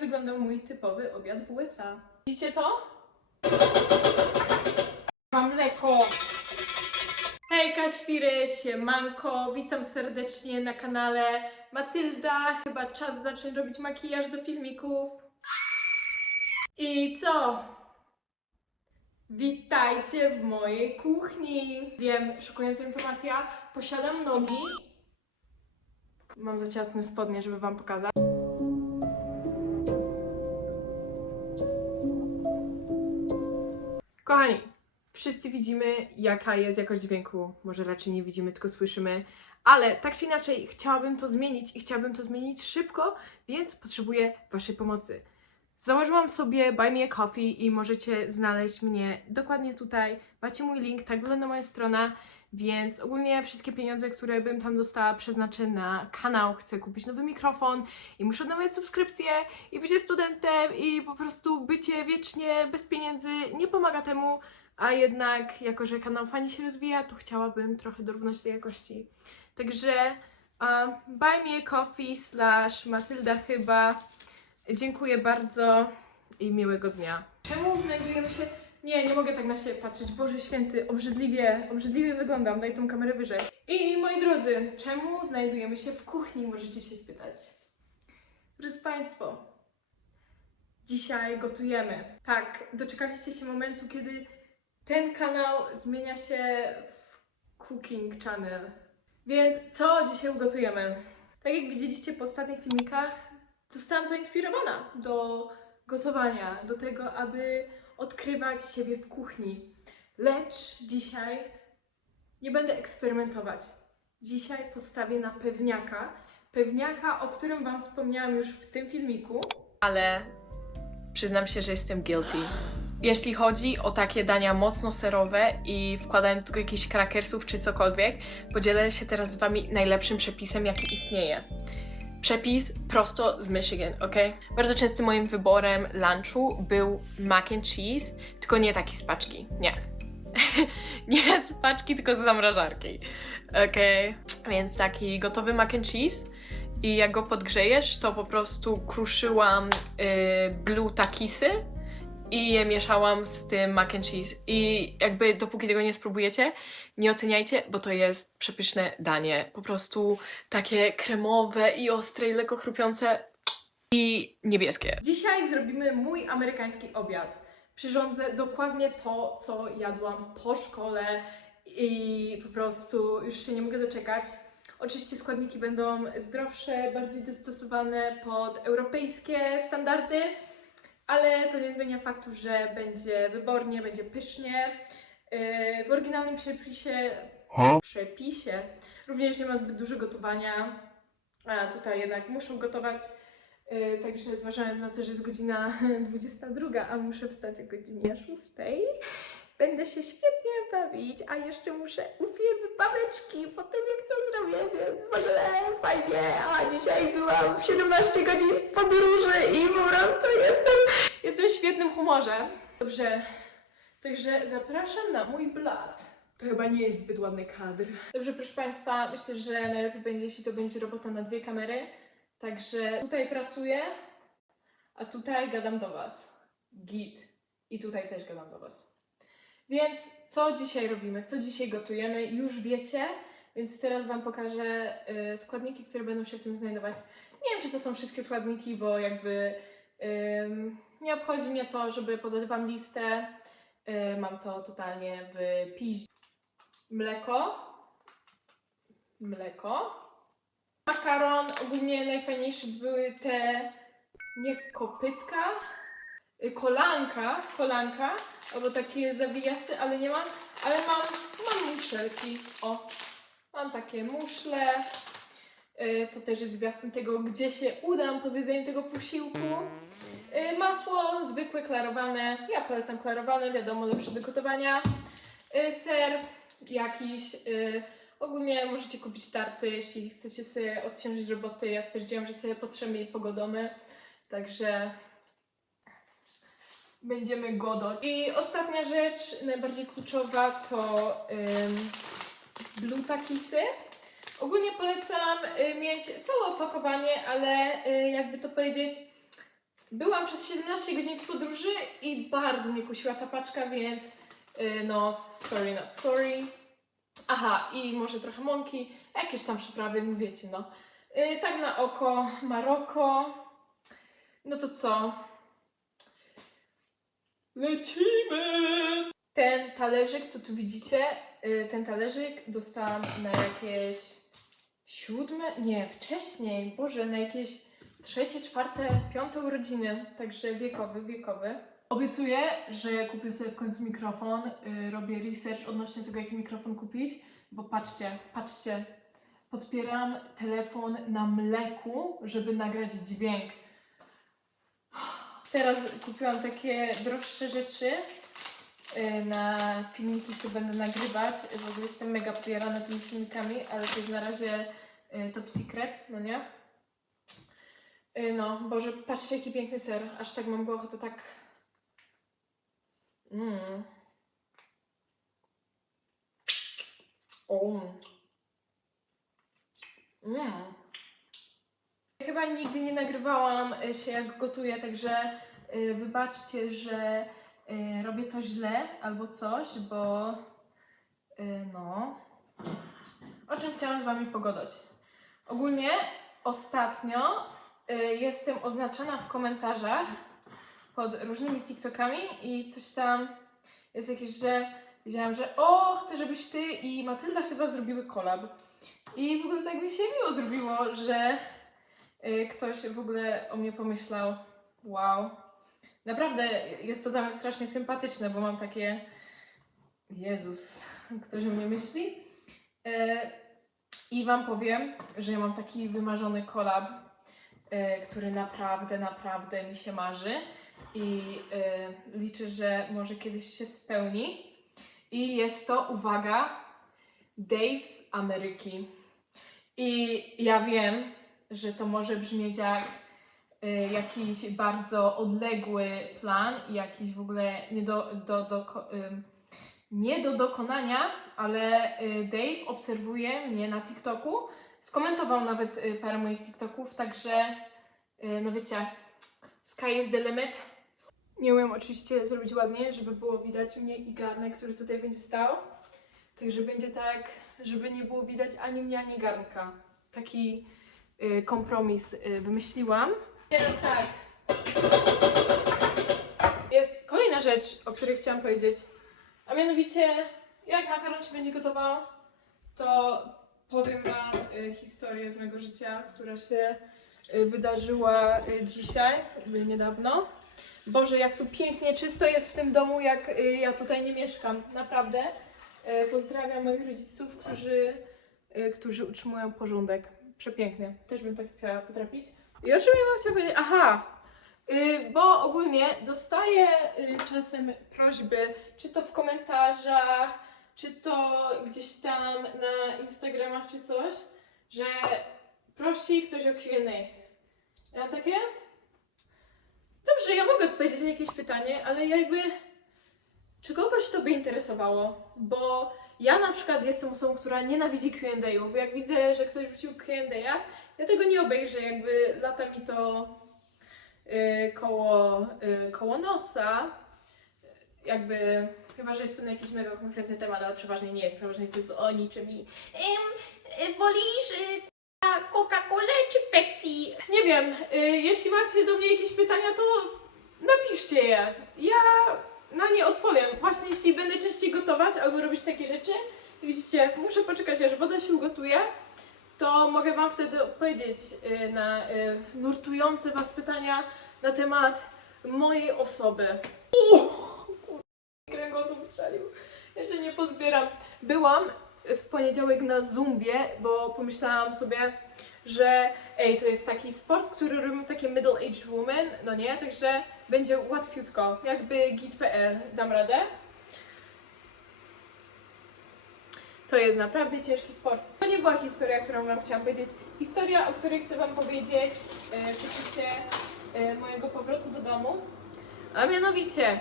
tak wyglądał mój typowy obiad w USA. Widzicie to? Mam mleko. Hejka, świry, siemanko, witam serdecznie na kanale Matylda. Chyba czas zacząć robić makijaż do filmików. I co? Witajcie w mojej kuchni. Wiem, szokująca informacja, posiadam nogi. Mam za ciasne spodnie, żeby wam pokazać. Kochani, wszyscy widzimy, jaka jest jakość dźwięku. Może raczej nie widzimy, tylko słyszymy. Ale tak czy inaczej chciałabym to zmienić i chciałabym to zmienić szybko, więc potrzebuję waszej pomocy. Założyłam sobie Buy Me a Coffee i możecie znaleźć mnie dokładnie tutaj. Macie mój link, tak wygląda moja strona, więc ogólnie wszystkie pieniądze, które bym tam dostała, przeznaczę na kanał. Chcę kupić nowy mikrofon i muszę odnawiać subskrypcję i bycie studentem i po prostu bycie wiecznie bez pieniędzy nie pomaga temu, a jednak jako, że kanał fajnie się rozwija, to chciałabym trochę dorównać tej jakości. Także Buy Me a Coffee / Matylda chyba. Dziękuję bardzo i miłego dnia. Czemu znajdujemy się... Nie mogę tak na siebie patrzeć. Boże święty, obrzydliwie wyglądam. Daj tą kamerę wyżej. I moi drodzy, czemu znajdujemy się w kuchni? Możecie się spytać. Drodzy Państwo, dzisiaj gotujemy. Tak, doczekaliście się momentu, kiedy ten kanał zmienia się w Cooking Channel. Więc co dzisiaj ugotujemy? Tak jak widzieliście po ostatnich filmikach, zostałam zainspirowana do gotowania, do tego, aby odkrywać siebie w kuchni. Lecz dzisiaj nie będę eksperymentować. Dzisiaj postawię na pewniaka. Pewniaka, o którym wam wspomniałam już w tym filmiku. Ale przyznam się, że jestem guilty. Jeśli chodzi o takie dania mocno serowe i wkładając do tego jakichś krakersów czy cokolwiek, podzielę się teraz z wami najlepszym przepisem, jaki istnieje. Przepis prosto z Michigan, ok? Bardzo częstym moim wyborem lunchu był mac and cheese, tylko nie taki z paczki, nie. Nie z paczki, tylko z zamrażarki, ok? Więc taki gotowy mac and cheese i jak go podgrzejesz, to po prostu kruszyłam blue takisy i je mieszałam z tym mac and cheese. I jakby dopóki tego nie spróbujecie, nie oceniajcie, bo to jest przepyszne danie. Po prostu takie kremowe i ostre i lekko chrupiące i niebieskie. Dzisiaj zrobimy mój amerykański obiad. Przyrządzę dokładnie to, co jadłam po szkole i po prostu już się nie mogę doczekać. Oczywiście składniki będą zdrowsze, bardziej dostosowane pod europejskie standardy, ale to nie zmienia faktu, że będzie wybornie, będzie pysznie. W oryginalnym przepisie również nie ma zbyt dużo gotowania, a tutaj jednak muszą gotować. Także zważając na to, że jest godzina 22, a muszę wstać o godzinie 6, będę się świetnie bawić, a jeszcze muszę upiec babeczki po tym, jak to zrobię, więc w ogóle fajnie. A dzisiaj byłam 17 godzin w podróży i po prostu jestem w świetnym humorze. Dobrze, także zapraszam na mój blat. To chyba nie jest zbyt ładny kadr. Dobrze, proszę Państwa, myślę, że najlepiej będzie, jeśli to będzie robota na 2 kamery. Także tutaj pracuję, a tutaj gadam do Was. Git. I tutaj też gadam do Was. Więc co dzisiaj robimy? Co dzisiaj gotujemy? Już wiecie, więc teraz Wam pokażę składniki, które będą się w tym znajdować. Nie wiem, czy to są wszystkie składniki, bo jakby nie obchodzi mnie to, żeby podać Wam listę. Mam to totalnie w piździe. Mleko. Makaron. Ogólnie najfajniejsze były te, nie kopytka, kolanka, albo takie zawijasy, ale nie mam, ale mam muszelki, o, mam takie muszle, to też jest zwiastun tego, gdzie się udam po zjedzeniu tego posiłku. Masło zwykłe, klarowane, ja polecam klarowane, wiadomo, lepsze do gotowania. Ser jakiś, ogólnie możecie kupić tarty, jeśli chcecie sobie odciążyć roboty. Ja stwierdziłam, że sobie potrzemy i pogodomy, także będziemy godo. I ostatnia rzecz, najbardziej kluczowa, to blue takisy. Ogólnie polecam mieć całe opakowanie, ale jakby to powiedzieć, Byłam przez 17 godzin w podróży i bardzo mnie kusiła ta paczka, więc no sorry not sorry. Aha, i może trochę mąki, jakieś tam przyprawy, no wiecie no. Tak na oko, Maroko. No to co? Lecimy! Ten talerzyk, co tu widzicie, ten talerzyk dostałam na jakieś 7, nie, wcześniej, Boże, na jakieś 3., 4., 5. urodziny, także wiekowy. Obiecuję, że kupię sobie w końcu mikrofon, robię research odnośnie tego, jaki mikrofon kupić, bo patrzcie, podpieram telefon na mleku, żeby nagrać dźwięk. Teraz kupiłam takie droższe rzeczy na filmiki, co będę nagrywać. W ogóle jestem mega podjarana tymi filmikami, ale to jest na razie top secret, no nie? No, Boże, patrzcie jaki piękny ser. Aż tak mam go ochotę tak... Chyba nigdy nie nagrywałam się jak gotuję, także wybaczcie, że robię to źle albo coś, bo no... O czym chciałam z Wami pogadać? Ogólnie ostatnio jestem oznaczona w komentarzach pod różnymi TikTokami i coś tam jest jakieś, że wiedziałam, że chcę, żebyś Ty i Matylda chyba zrobiły collab. I w ogóle tak mi się miło zrobiło, że ktoś w ogóle o mnie pomyślał. Wow. Naprawdę jest to dla mnie strasznie sympatyczne, bo mam takie... Jezus, ktoś o mnie myśli? I Wam powiem, że ja mam taki wymarzony collab, który naprawdę mi się marzy i liczę, że może kiedyś się spełni. I jest to, uwaga, Dave z Ameryki. I ja wiem, że to może brzmieć jak jakiś bardzo odległy plan i jakiś w ogóle nie do dokonania, ale Dave obserwuje mnie na TikToku, skomentował nawet parę moich TikToków, także no wiecie, sky is the limit. Nie umiem oczywiście zrobić ładnie, żeby było widać mnie i garnek, który tutaj będzie stał. Także będzie tak, żeby nie było widać ani mnie, ani garnka. Taki kompromis wymyśliłam. Teraz tak. Jest kolejna rzecz, o której chciałam powiedzieć. A mianowicie, jak makaron się będzie gotował, to powiem Wam historię z mojego życia, która się wydarzyła dzisiaj, niedawno. Boże, jak tu pięknie, czysto jest w tym domu, jak ja tutaj nie mieszkam. Naprawdę. Pozdrawiam moich rodziców, którzy utrzymują porządek. Przepięknie. Też bym tak chciała potrafić. I o czym ja Wam chciałam powiedzieć? Aha! Bo ogólnie dostaję czasem prośby, czy to w komentarzach, czy to gdzieś tam na Instagramach, czy coś, że prosi ktoś o Q&A. Ja mam takie... Dobrze, ja mogę odpowiedzieć na jakieś pytanie, ale jakby... Czy kogoś to by interesowało? Bo ja na przykład jestem osobą, która nienawidzi Q&A'ów. Jak widzę, że ktoś wrzucił Q&A, ja tego nie obejrzę, jakby lata mi to koło nosa. Jakby, chyba że jest to na jakiś mega konkretny temat, ale przeważnie nie jest. Przeważnie to jest o niczym i... wolisz Coca-Colę czy Pepsi? Nie wiem, jeśli macie do mnie jakieś pytania, to napiszcie je. Ja na nie odpowiem. Właśnie jeśli będę częściej gotować albo robić takie rzeczy, widzicie, muszę poczekać aż woda się ugotuje, to mogę Wam wtedy odpowiedzieć na nurtujące Was pytania na temat mojej osoby. Kręgosłup strzelił. Jeszcze nie pozbieram. Byłam w poniedziałek na zumbie, bo pomyślałam sobie, że to jest taki sport, który robią takie middle-aged women, no nie? Także będzie łatwiutko, jakby git.pl, dam radę. To jest naprawdę ciężki sport. To nie była historia, którą Wam chciałam powiedzieć. Historia, o której chcę Wam powiedzieć, tyczy się mojego powrotu do domu. A mianowicie,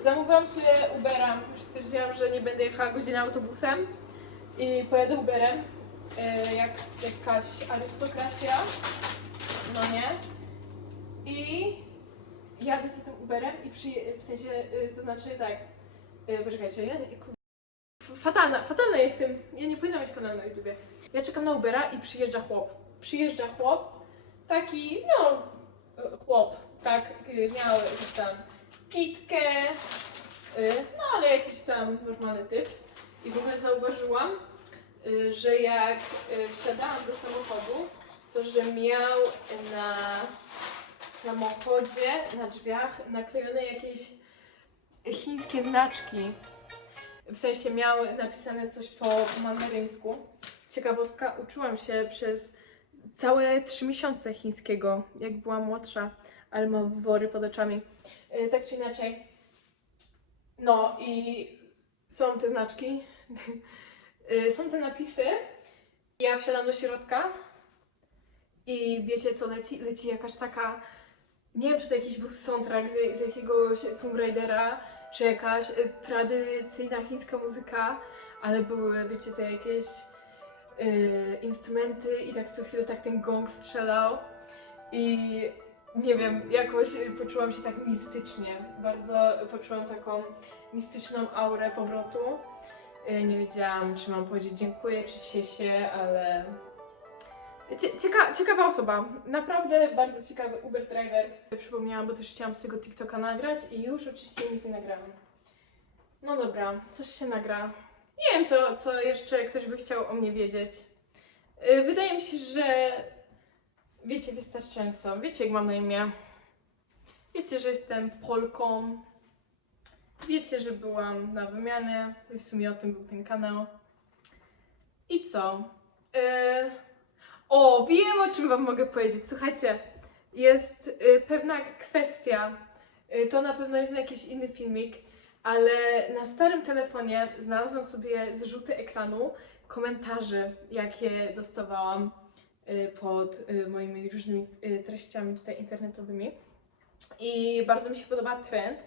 zamówiłam sobie Ubera. Już stwierdziłam, że nie będę jechała godzinę autobusem i pojadę Uberem, jak jakaś arystokracja, no nie? I jadę z tym Uberem i w sensie, to znaczy tak, poczekajcie, ja nie, fatalna jestem, ja nie powinna mieć kanału na YouTubie. Ja czekam na Ubera i przyjeżdża chłop, taki, no, chłop, tak, miał jakiś tam kitkę, no ale jakiś tam normalny typ. I w ogóle zauważyłam, że jak wsiadałam do samochodu, to że miał na samochodzie, na drzwiach naklejone jakieś chińskie znaczki. W sensie miał napisane coś po mandaryńsku. Ciekawostka, uczyłam się przez całe 3 miesiące chińskiego, jak byłam młodsza, ale mam wory pod oczami. Tak czy inaczej. No i są te znaczki, są te napisy. Ja wsiadam do środka i wiecie co leci? Leci jakaś taka, nie wiem czy to jakiś był soundtrack z jakiegoś Tomb Raidera, czy jakaś tradycyjna chińska muzyka, ale były, wiecie, te jakieś instrumenty i tak co chwilę tak ten gong strzelał i nie wiem, jakoś poczułam się tak mistycznie, bardzo poczułam taką mistyczną aurę powrotu. Nie wiedziałam, czy mam powiedzieć dziękuję, czy się, ale ciekawa osoba, naprawdę bardzo ciekawy Uber driver. Przypomniałam, bo też chciałam z tego TikToka nagrać i już oczywiście nic nie nagrałam. No dobra, coś się nagra. Nie wiem, co jeszcze ktoś by chciał o mnie wiedzieć. Wydaje mi się, że wiecie wystarczająco. Wiecie, jak mam na imię. Wiecie, że jestem Polką. Wiecie, że byłam na wymianę. I w sumie o tym był ten kanał. I co? O, wiem, o czym wam mogę powiedzieć. Słuchajcie, jest pewna kwestia. To na pewno jest jakiś inny filmik, ale na starym telefonie znalazłam sobie zrzuty ekranu komentarzy, jakie dostawałam pod moimi różnymi treściami tutaj internetowymi. I bardzo mi się podoba trend,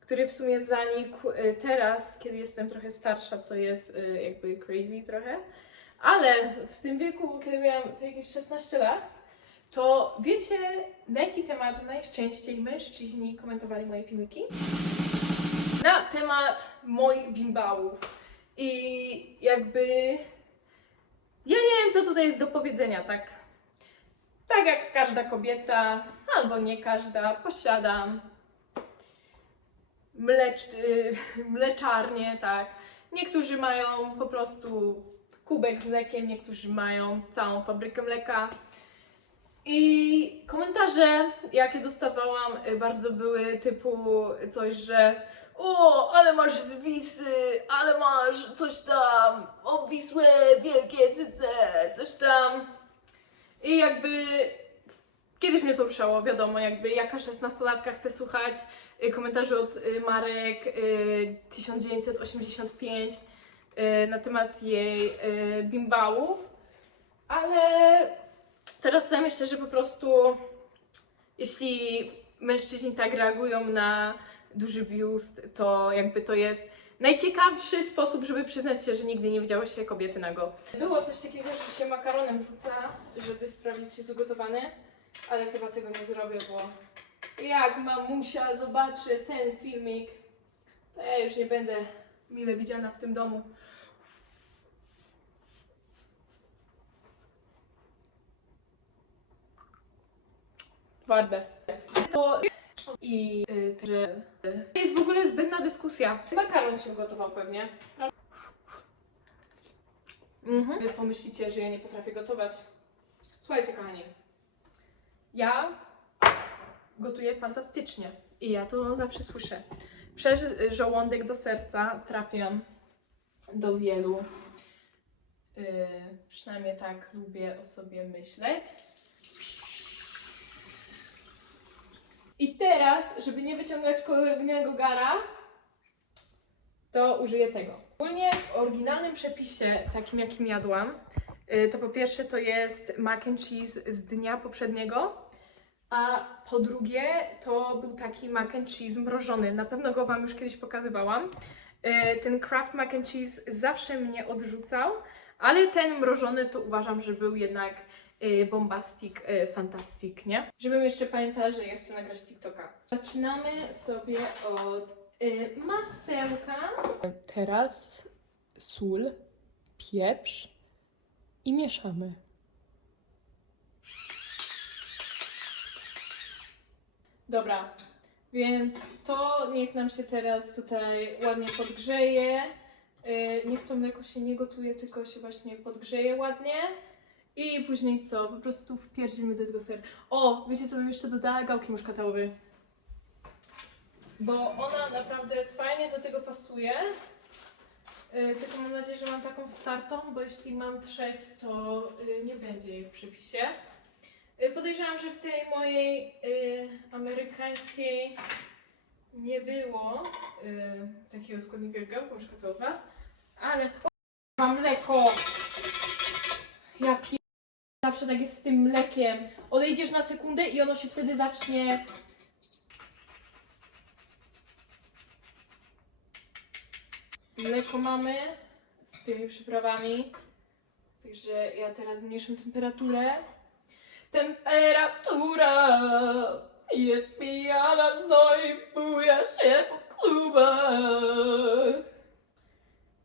który w sumie zanikł teraz, kiedy jestem trochę starsza, co jest jakby crazy trochę. Ale w tym wieku, kiedy miałam jakieś 16 lat, to wiecie, na jaki temat najczęściej mężczyźni komentowali moje filmiki? Na temat moich bimbałów. I jakby ja nie wiem, co tutaj jest do powiedzenia, tak? Tak jak każda kobieta, albo nie każda, posiadam mleczarnię, tak? Niektórzy mają po prostu kubek z mlekiem, niektórzy mają całą fabrykę mleka. I komentarze, jakie dostawałam, bardzo były typu coś, że o, ale masz zwisy, ale masz coś tam, obwisłe, wielkie cyce, coś tam. I jakby kiedyś mnie to ruszało, wiadomo, jakby jaka 16-latka chce słuchać komentarzy od Marek 1985 na temat jej bimbałów, ale teraz sobie myślę, że po prostu jeśli mężczyźni tak reagują na duży biust, to jakby to jest najciekawszy sposób, żeby przyznać się, że nigdy nie widziało się kobiety nago. Było coś takiego, że się makaronem rzuca, żeby sprawdzić, czy jest ugotowany, ale chyba tego nie zrobię, bo jak mamusia zobaczy ten filmik, to ja już nie będę mile widziana w tym domu. Twarde. Że to jest w ogóle zbędna dyskusja. Makaron się ugotował pewnie. Wy pomyślicie, że ja nie potrafię gotować. Słuchajcie, kochani. Ja gotuję fantastycznie. I ja to zawsze słyszę. Przez żołądek do serca trafiam do wielu. Przynajmniej tak lubię o sobie myśleć. I teraz, żeby nie wyciągać kolejnego gara, to użyję tego. Ogólnie w oryginalnym przepisie, takim jakim jadłam, to po pierwsze to jest mac and cheese z dnia poprzedniego, a po drugie to był taki mac and cheese mrożony. Na pewno go wam już kiedyś pokazywałam. Ten Kraft mac and cheese zawsze mnie odrzucał, ale ten mrożony to uważam, że był jednak bombastic, fantastic, nie? Żebym jeszcze pamiętała, że ja chcę nagrać TikToka. Zaczynamy sobie od masełka. Teraz sól, pieprz i mieszamy. Dobra, więc to niech nam się teraz tutaj ładnie podgrzeje. Niech to mleko się nie gotuje, tylko się właśnie podgrzeje ładnie. I później co? Po prostu wpierdzimy do tego ser. O, wiecie co bym jeszcze dodała? Gałki muszkatałowej. Bo ona naprawdę fajnie do tego pasuje. Tylko mam nadzieję, że mam taką startą, bo jeśli mam trzeć, to nie będzie jej w przepisie. Podejrzewam, że w tej mojej amerykańskiej nie było takiego składnika jak gałka muszkatołowa, ale mam mleko. Ja zawsze tak jest z tym mlekiem. Odejdziesz na sekundę i ono się wtedy zacznie. Mleko mamy z tymi przyprawami. Także ja teraz zmniejszam temperaturę. Temperatura jest pijana, no i buja się po klubach.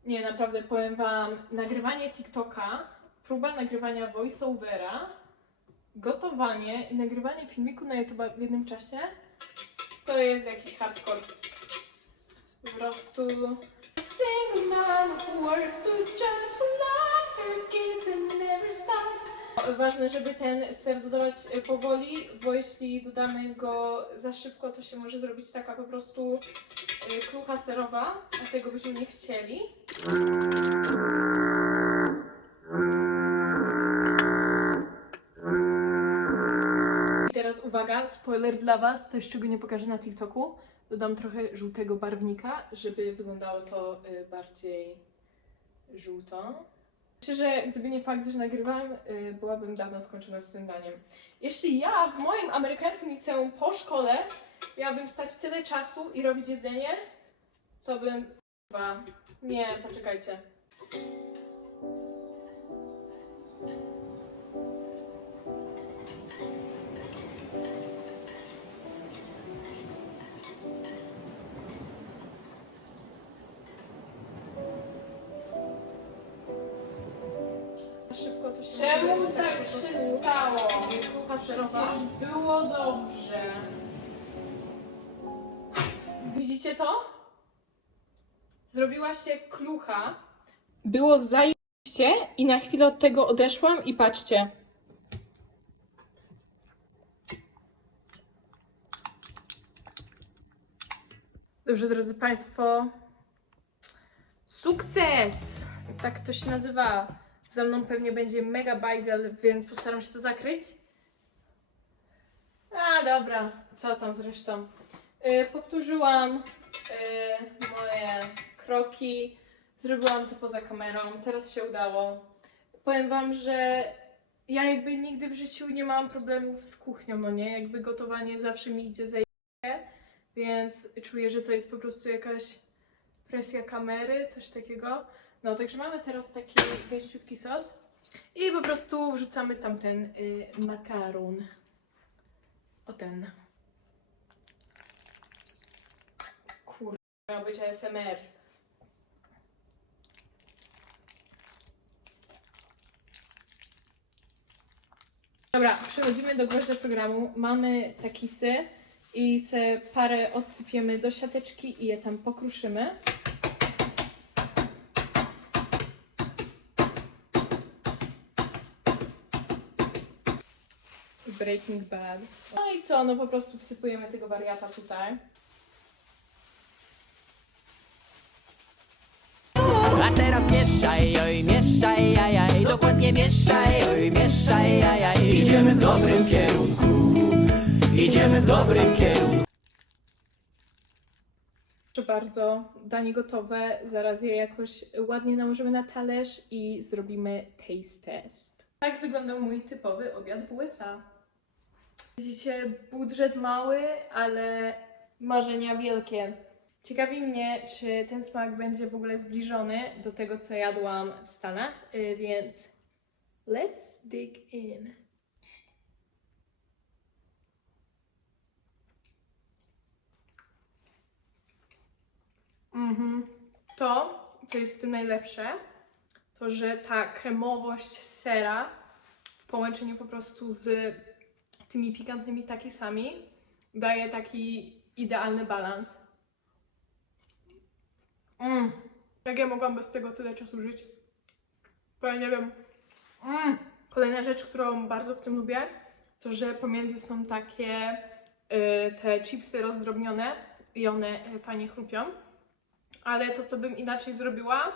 Nie, naprawdę powiem wam, nagrywanie TikToka, próba nagrywania voiceovera, gotowanie i nagrywanie filmiku na YouTube w jednym czasie, to jest jakiś hardcore. Po prostu... Sing my words to just relax, forget and never stop. Ważne, żeby ten ser dodawać powoli, bo jeśli dodamy go za szybko, to się może zrobić taka po prostu krucha serowa, a tego byśmy nie chcieli. I teraz uwaga, spoiler dla was, coś czego nie pokażę na TikToku. Dodam trochę żółtego barwnika, żeby wyglądało to bardziej żółto. Myślę, że gdyby nie fakt, że nagrywam, byłabym dawno skończona z tym daniem. Jeśli ja w moim amerykańskim liceum po szkole miałabym stać tyle czasu i robić jedzenie, to bym... Nie, poczekajcie. Szybko to się... Czemu tak się stało? Krucha serowa. Było dobrze. Widzicie to? Zrobiła się klucha. Było zajebiście i na chwilę od tego odeszłam i patrzcie. Dobrze, drodzy Państwo. Sukces! Tak to się nazywa. Za mną pewnie będzie mega bajzel, więc postaram się to zakryć. A dobra, co tam zresztą. Powtórzyłam moje kroki. Zrobiłam to poza kamerą. Teraz się udało. Powiem wam, że ja jakby nigdy w życiu nie miałam problemów z kuchnią, no nie? Jakby gotowanie zawsze mi idzie za więc czuję, że to jest po prostu jakaś presja kamery, coś takiego. No, także mamy teraz taki gęściutki sos i po prostu wrzucamy tamten makaron. O ten. Kurde, miał być ASMR. Dobra, przechodzimy do gwoździa programu. Mamy takisy i se parę odsypiemy do siateczki i je tam pokruszymy. Breaking Bad. No i co? No po prostu wsypujemy tego wariata tutaj. A teraz mieszaj, ajaj, dokładnie mieszaj, ajaj. Idziemy w dobrym kierunku, idziemy w dobrym kierunku. Proszę bardzo, danie gotowe. Zaraz je jakoś ładnie nałożymy na talerz i zrobimy taste test. Tak wyglądał mój typowy obiad w USA. Widzicie, budżet mały, ale marzenia wielkie. Ciekawi mnie, czy ten smak będzie w ogóle zbliżony do tego, co jadłam w Stanach, więc let's dig in. to, co jest w tym najlepsze, to że ta kremowość sera w połączeniu po prostu z tymi pikantnymi takisami daje taki idealny balans. Jak ja mogłam bez tego tyle czasu żyć? Bo ja nie wiem. Kolejna rzecz, którą bardzo w tym lubię, to że pomiędzy są takie te chipsy rozdrobnione i one fajnie chrupią. Ale to, co bym inaczej zrobiła,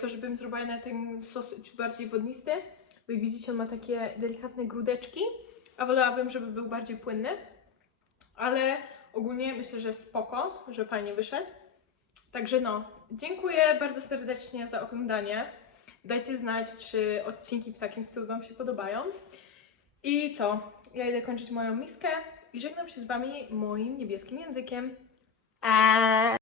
to żebym zrobiła na ten sos ciut bardziej wodnisty. Bo jak widzicie, on ma takie delikatne grudeczki, a wolałabym, żeby był bardziej płynny. Ale ogólnie myślę, że spoko, że fajnie wyszedł. Także no, dziękuję bardzo serdecznie za oglądanie. Dajcie znać, czy odcinki w takim stylu Wam się podobają. I co? Ja idę kończyć moją miskę i żegnam się z Wami moim niebieskim językiem.